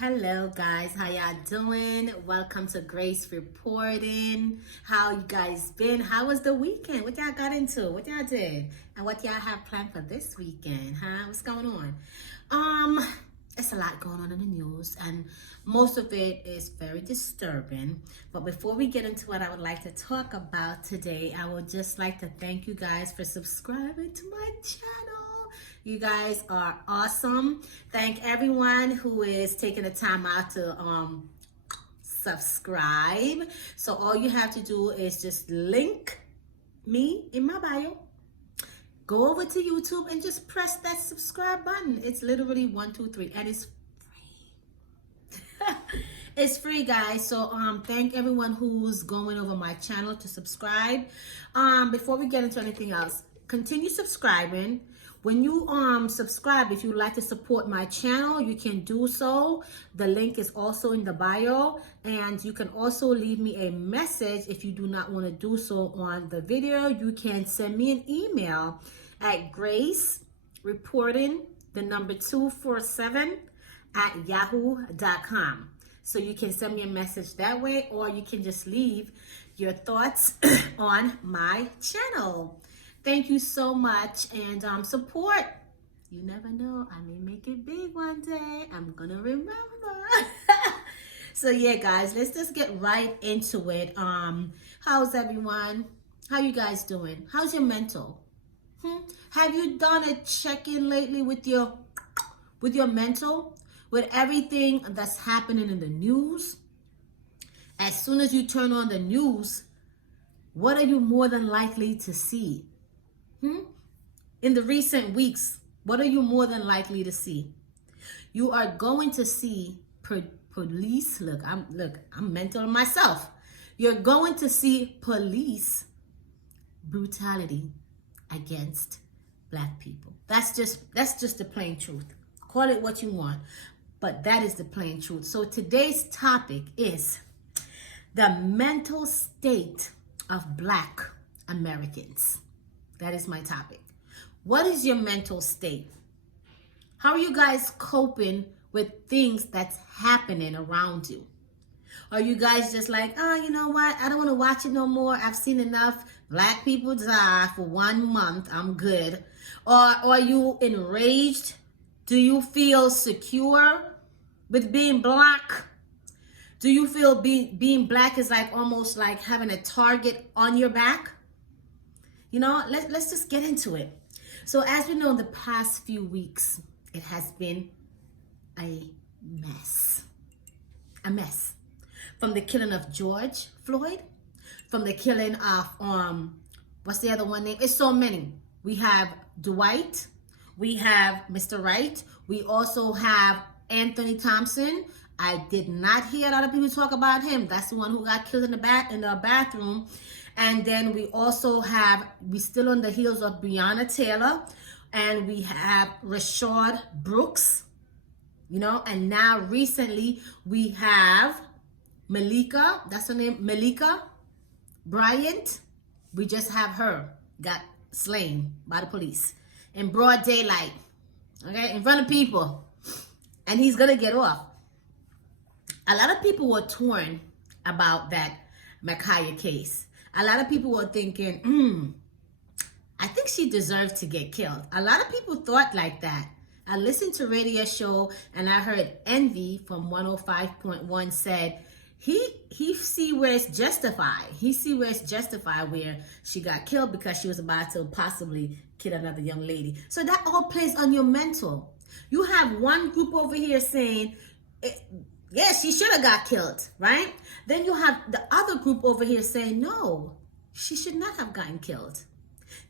Hello guys, how y'all doing? Welcome to Grace Reporting. How you guys been? How was the weekend? What y'all got into? What y'all did? And what y'all have planned for this weekend, huh? What's going on? It's a lot going on in the news and most of it is very disturbing. But before we get into what I would like to talk about today, I would just like to thank you guys for subscribing to my channel. You guys are awesome. Thank everyone who is taking the time out to subscribe. So all you have to do is just link me in my bio. Go over to YouTube and just press that subscribe button. It's literally 1, 2, 3, and it's free. It's free, guys. So thank everyone who's going over my channel to subscribe. Before we get into anything else, continue subscribing. When you subscribe, if you like to support my channel, you can do so. The link is also in the bio, and you can also leave me a message if you do not want to do so on the video. You can send me an email at gracereporting247@yahoo.com. So you can send me a message that way, or you can just leave your thoughts on my channel. Thank you so much, and support. You never know, I may make it big one day. I'm gonna remember. So yeah, guys, let's just get right into it. How's everyone? How you guys doing? How's your mental? Have you done a check-in lately with your mental, with everything that's happening in the news? As soon as you turn on the news, what are you more than likely to see? In the recent weeks, what are you more than likely to see? You are going to see police. Look, I'm mental myself. You're going to see police brutality against Black people. That's just the plain truth. Call it what you want, but that is the plain truth. So today's topic is the mental state of Black Americans. That is my topic. What is your mental state? How are you guys coping with things that's happening around you? Are you guys just like, oh, you know what? I don't want to watch it no more. I've seen enough Black people die for 1 month. I'm good. Or are you enraged? Do you feel secure with being Black? Do you feel being Black is like almost like having a target on your back? You know, let's just get into it. So as we know, in the past few weeks, it has been a mess. A mess. From the killing of George Floyd, from the killing of, what's the other one name? It's so many. We have Dwight. We have Mr. Wright. We also have Anthony Thompson. I did not hear a lot of people talk about him. That's the one who got killed in the bathroom. And then we also have, we still on the heels of Breonna Taylor, and we have Rayshard Brooks, you know, and now recently we have Malika, that's her name, Makaya Bryant. We just have her, got slain by the police in broad daylight, okay, in front of people, and he's gonna get off. A lot of people were torn about that Makaya case. A lot of people were thinking, I think she deserved to get killed. A lot of people thought like that. I listened to a radio show and I heard Envy from 105.1 said, he see where it's justified. He see where it's justified where she got killed because she was about to possibly kill another young lady. So that all plays on your mental. You have one group over here saying, yeah, she should have got killed, right? Then you have the other group over here saying, no, she should not have gotten killed.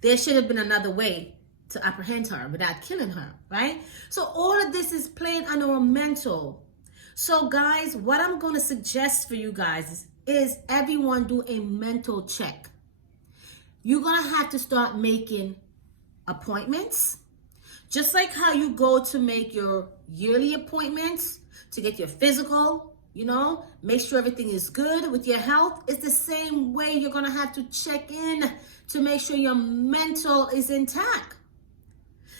There should have been another way to apprehend her without killing her, right? So all of this is playing on our mental. So guys, what I'm going to suggest for you guys is everyone do a mental check. You're going to have to start making appointments. Just like how you go to make your yearly appointments to get your physical, you know, make sure everything is good with your health. It's the same way you're going to have to check in to make sure your mental is intact.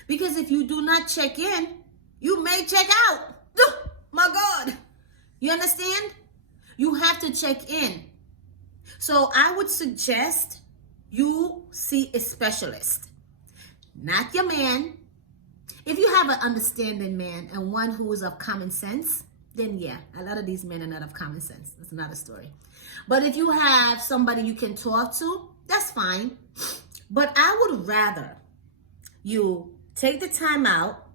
Because if you do not check in, you may check out. My God. You understand? You have to check in. So I would suggest you see a specialist, not your man. If you have an understanding man and one who is of common sense, then yeah, a lot of these men are not of common sense. That's another story. But if you have somebody you can talk to, that's fine. But I would rather you take the time out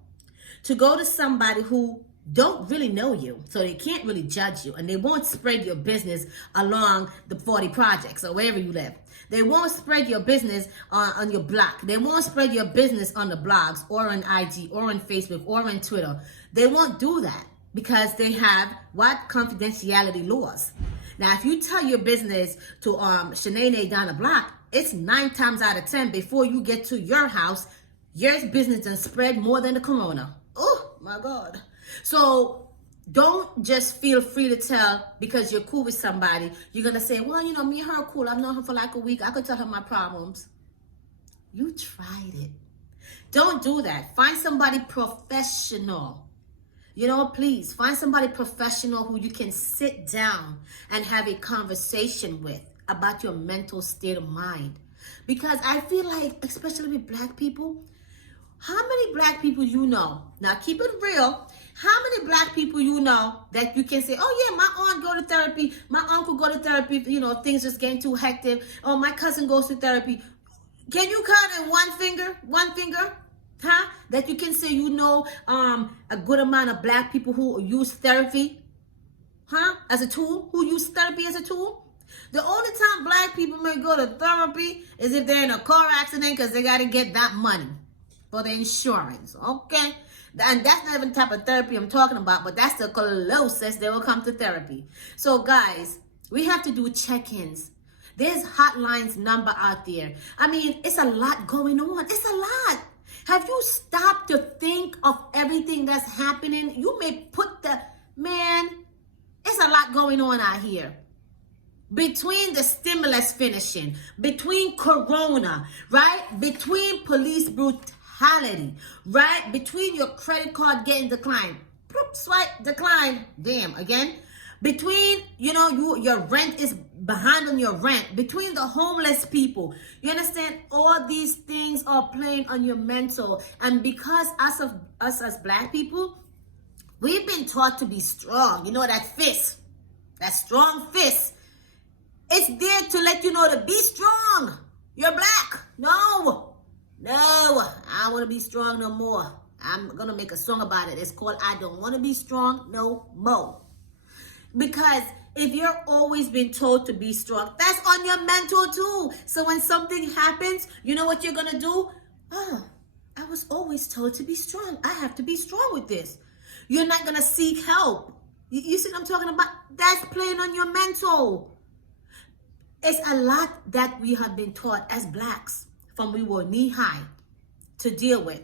to go to somebody who don't really know you, so they can't really judge you, and they won't spread your business along the 40 projects or wherever you live. They won't spread your business on your block. They won't spread your business on the blogs or on IG or on Facebook or on Twitter. They won't do that because they have what? Confidentiality laws. Now, if you tell your business to Shanae down the block, it's 9 times out of 10 before you get to your house, your business done spread more than the corona. Oh my God. So don't just feel free to tell because you're cool with somebody. You're going to say, well, you know, me and her are cool. I've known her for like a week. I could tell her my problems. You tried it. Don't do that. Find somebody professional. You know, please find somebody professional who you can sit down and have a conversation with about your mental state of mind. Because I feel like, especially with Black people, how many Black people you know? Now keep it real. How many Black people you know that you can say, oh yeah, my aunt go to therapy, my uncle go to therapy, you know, things just getting too hectic. Oh, my cousin goes to therapy. Can you count in one finger, huh? That you can say you know a good amount of Black people who use therapy, huh? As a tool, who use therapy as a tool? The only time Black people may go to therapy is if they're in a car accident because they got to get that money for the insurance, okay? And that's not even the type of therapy I'm talking about, but that's the closest they will come to therapy. So guys, we have to do check-ins. There's hotlines number out there. I mean, it's a lot going on. It's a lot. Have you stopped to think of everything that's happening? You may put it's a lot going on out here. Between the stimulus finishing, between corona, right? Between police brutality, right? Between your credit card getting declined, swipe, decline, damn, again. Between, you know, your rent is behind on your rent. Between the homeless people, you understand? All these things are playing on your mental. And because us as Black people, we've been taught to be strong. You know, that fist, that strong fist. It's there to let you know to be strong. You're Black. No, I don't want to be strong no more. I'm going to make a song about it. It's called I Don't Want to Be Strong No More. Because if you're always been told to be strong, that's on your mental too. So when something happens, you know what you're going to do? Oh, I was always told to be strong. I have to be strong with this. You're not going to seek help. You see what I'm talking about? That's playing on your mental. It's a lot that we have been taught as Blacks from we were knee high to deal with.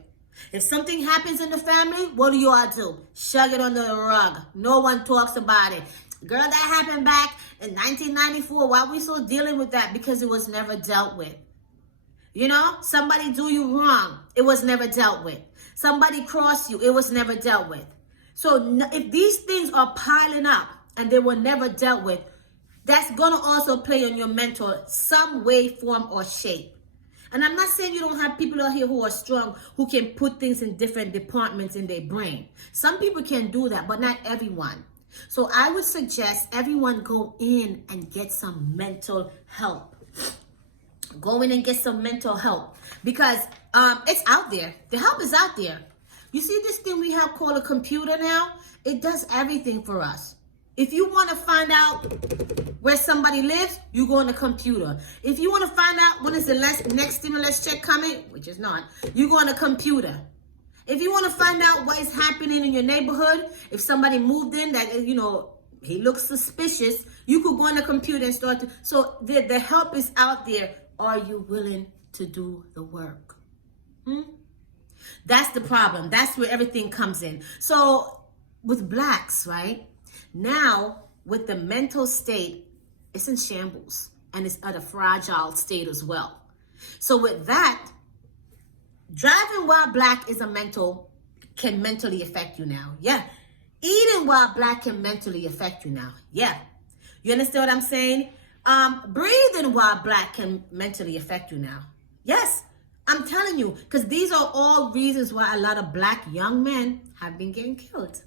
If something happens in the family, what do you all do? Shove it under the rug. No one talks about it. Girl, that happened back in 1994. Why are we still dealing with that? Because it was never dealt with. You know, somebody do you wrong. It was never dealt with. Somebody cross you. It was never dealt with. So if these things are piling up and they were never dealt with, that's going to also play on your mental some way, form, or shape. And I'm not saying you don't have people out here who are strong, who can put things in different departments in their brain. Some people can do that, but not everyone. So I would suggest everyone go in and get some mental help. Go in and get some mental help because it's out there. The help is out there. You see this thing we have called a computer now? It does everything for us. If you want to find out where somebody lives, you go on the computer. If you want to find out when is the next stimulus check coming, which is not, you go on the computer. If you want to find out what is happening in your neighborhood, if somebody moved in that, you know, he looks suspicious, you could go on the computer and start to. So the help is out there. Are you willing to do the work? That's the problem. That's where everything comes in. So with Blacks, right? Now, with the mental state, it's in shambles and it's at a fragile state as well. So with that, driving while Black is can mentally affect you now. Yeah, Eating while black can mentally affect you now. Yeah. You understand what I'm saying? Breathing while black can mentally affect you now. Yes. I'm telling you, because these are all reasons why a lot of black young men have been getting killed.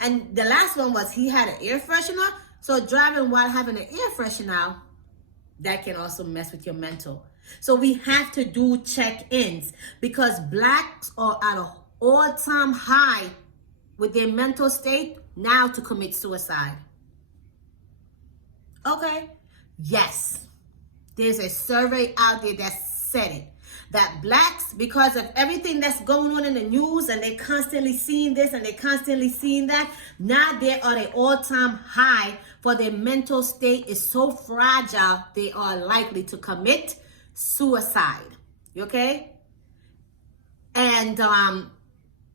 And the last one was he had an air freshener. So driving while having an air freshener, that can also mess with your mental. So we have to do check-ins because blacks are at an all-time high with their mental state now to commit suicide. Okay? Yes. There's a survey out there that said it. That blacks, because of everything that's going on in the news and they constantly seeing this and they constantly seeing that, now they're at an all-time high for their mental state is so fragile, they are likely to commit suicide. You okay? And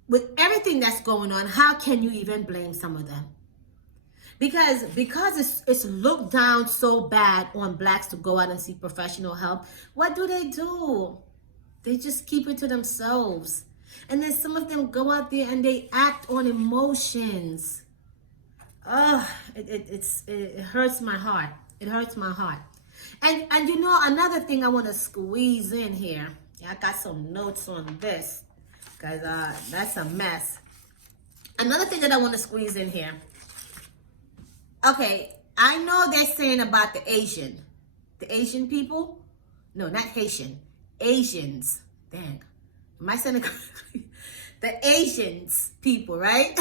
with everything that's going on, how can you even blame some of them? Because it's looked down so bad on blacks to go out and seek professional help. What do? They just keep it to themselves. And then some of them go out there and they act on emotions. Oh, it hurts my heart. It hurts my heart. And you know, another thing I want to squeeze in here. Yeah, I got some notes on this because that's a mess. Another thing that I want to squeeze in here. Okay, I know they're saying about the Asian people. No, not Haitian. Asians. Dang. Am I saying it correctly? The Asians people, right?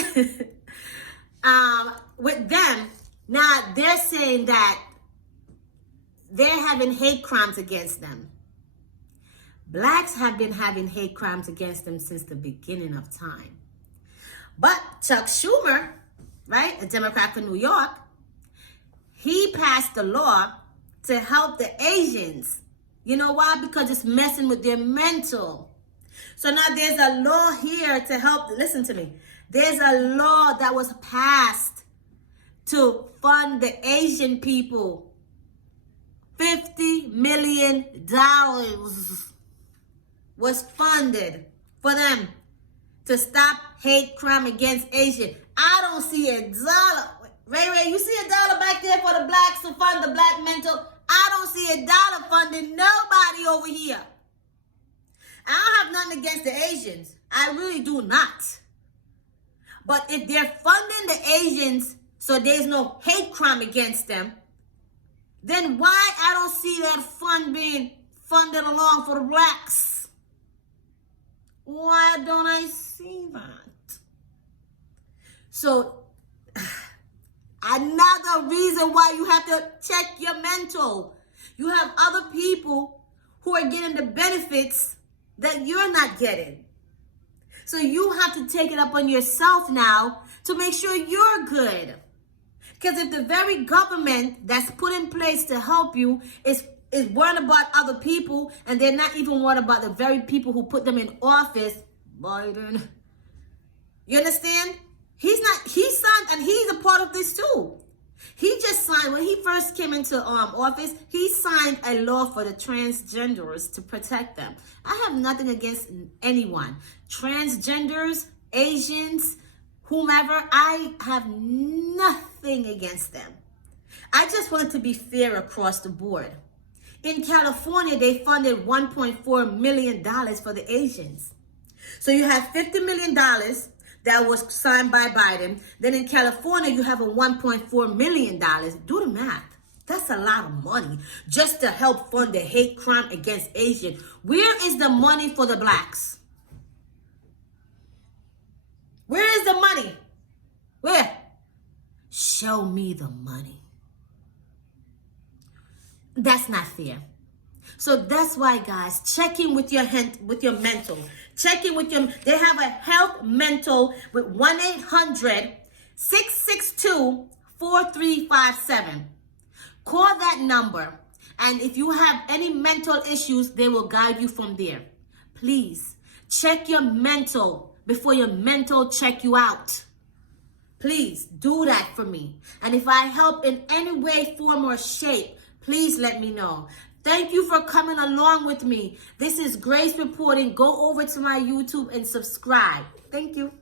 With them, now they're saying that they're having hate crimes against them. Blacks have been having hate crimes against them since the beginning of time. But Chuck Schumer, right, a Democrat from New York, he passed a law to help the Asians. You know why? Because it's messing with their mental. So now there's a law here to help. Listen to me. There's a law that was passed to fund the Asian people. $50 million was funded for them to stop hate crime against Asian. I don't see a dollar. Ray, you see a dollar back there for the blacks to fund the black mental? I don't see a dollar funding nobody over here. I don't have nothing against the Asians. I really do not. But if they're funding the Asians so there's no hate crime against them, then why I don't see that fund being funded along for the blacks? Why don't I see that? So, another reason why you have to check your mental. You have other people who are getting the benefits that you're not getting. So you have to take it up on yourself now to make sure you're good. Because if the very government that's put in place to help you is worried about other people and they're not even worried about the very people who put them in office, Biden, you understand? He signed, and he's a part of this too. He just signed, when he first came into office, he signed a law for the transgenders to protect them. I have nothing against anyone. Transgenders, Asians, whomever, I have nothing against them. I just want it to be fair across the board. In California, they funded $1.4 million for the Asians. So you have $50 million that was signed by Biden. Then in California, you have a $1.4 million. Do the math. That's a lot of money just to help fund the hate crime against Asians. Where is the money for the blacks? Where is the money? Where? Show me the money. That's not fair. So that's why, guys, check in with your mental. Check in with your, they have a health mental with 1-800-662-4357. Call that number. And if you have any mental issues, they will guide you from there. Please check your mental before your mental check you out. Please do that for me. And if I help in any way, form, or shape, please let me know. Thank you for coming along with me. This is Grace reporting. Go over to my YouTube and subscribe. Thank you.